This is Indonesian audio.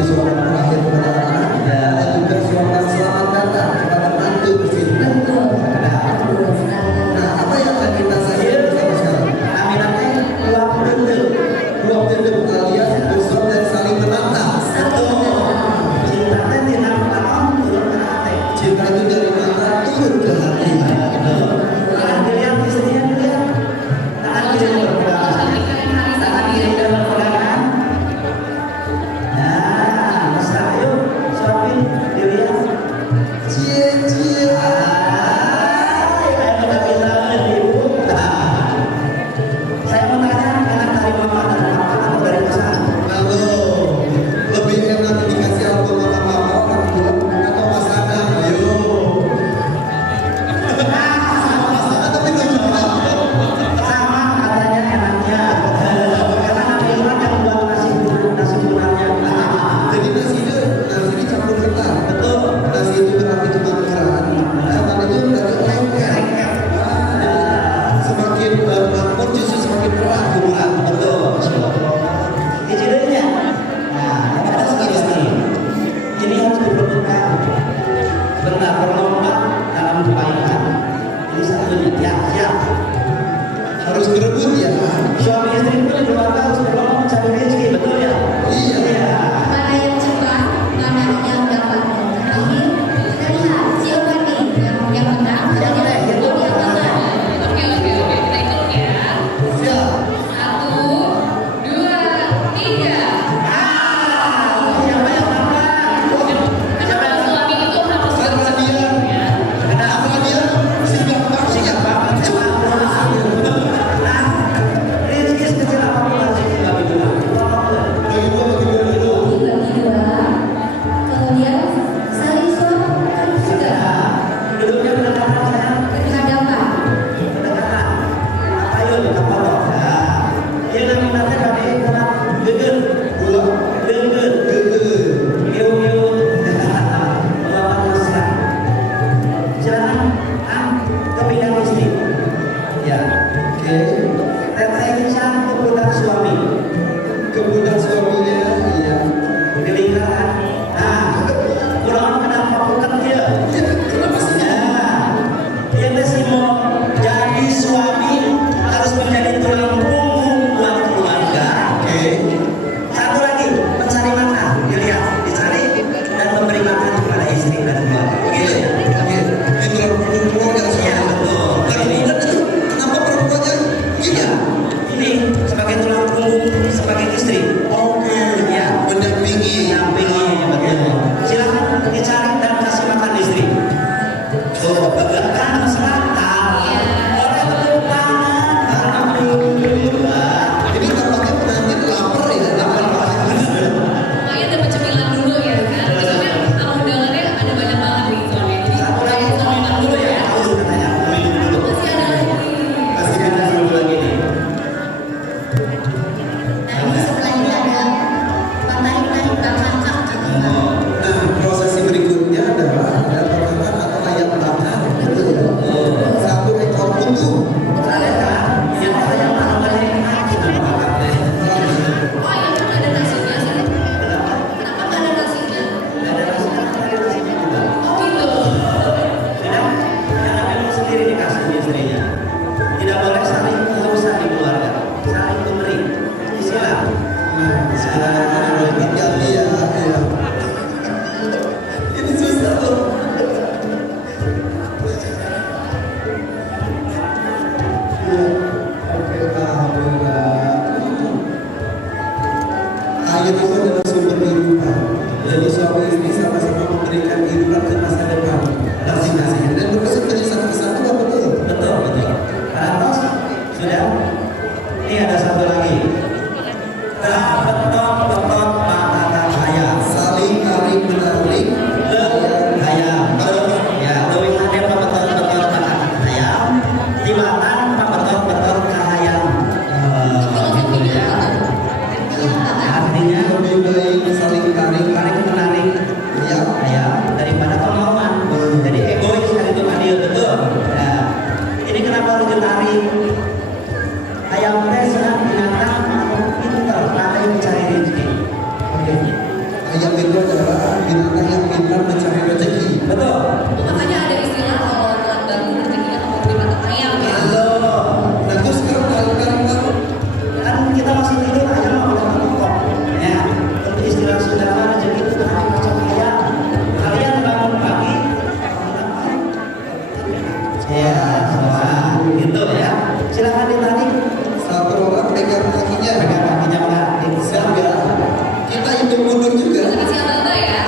memberi selamat terakhir kepada anak-anak dan juga selamat datang kepada mantu tercinta. Nah, apa yang akan kita saksikan bersama sekarang? Ruang tendem alias bersuap dan saling menatap. Cinta itu dari mata turun ke hati. Harus berebut ya. Suami istri itu didoakan sebelum mencari rezeki, betul ya? Iya. Mana yang cepat, mana yang dapat. Terakhir, kita lihat siapa nih yang menang dan yang menang. Oke, kita hitung ya. Siap. 1, 2, 3. Siapa yang dapat? Siapa yang suami itu harus Karena dia, karena dia sigap banget. Rezeki sekecil apapun harus kita bilang. Dibagi dua, kemudian saling suap juga Duduknya berdekatan sayang. berhadapan. Berdekatan. Ayo kita foto. Yang namanya kami adalah geger. Geger. Geu. Bapak mesra. Jangan kepingan istri. Ya. Oke. Tetengkan kepada suami. Kemudian suaminya, iya. Gelingkan. Kurang kenapa bukan dia? Ya, kenapa sih? Dia sih mau jadi suami harus menjadi tulang punggung buat keluarga. Oke. Satu lagi mencari makan, dilihat, dicari dan memberi makan kepada istri dan keluarga. Begitu ya? Oke. Itu perempuan yang Iya suami. betul. Kemudian itu kenapa perempuannya? Iya. Ini sebagai tulang punggung sebagai istri. Oke. Ya. Mendampingi. Mendampingi ayam itu adalah binatang yang pintar mencari rezeki. Betul. Makanya ada istilah kalau tuan baru rezekinya kalau dimakan ayam ya. Halo. Nah terus sekarang kalian tahu Kan kita masih tidur ayam mau udah kok. Ya. Untuk istilah saudara rezeki itu macam ayam. Kalian bangun pagi. Ya, semua gitu ya. Silakan ditarik. satu orang pegang kakinya, Pegang kakinya mana? enggak. Kita hitung mundur juga. Kita kasih apa ya?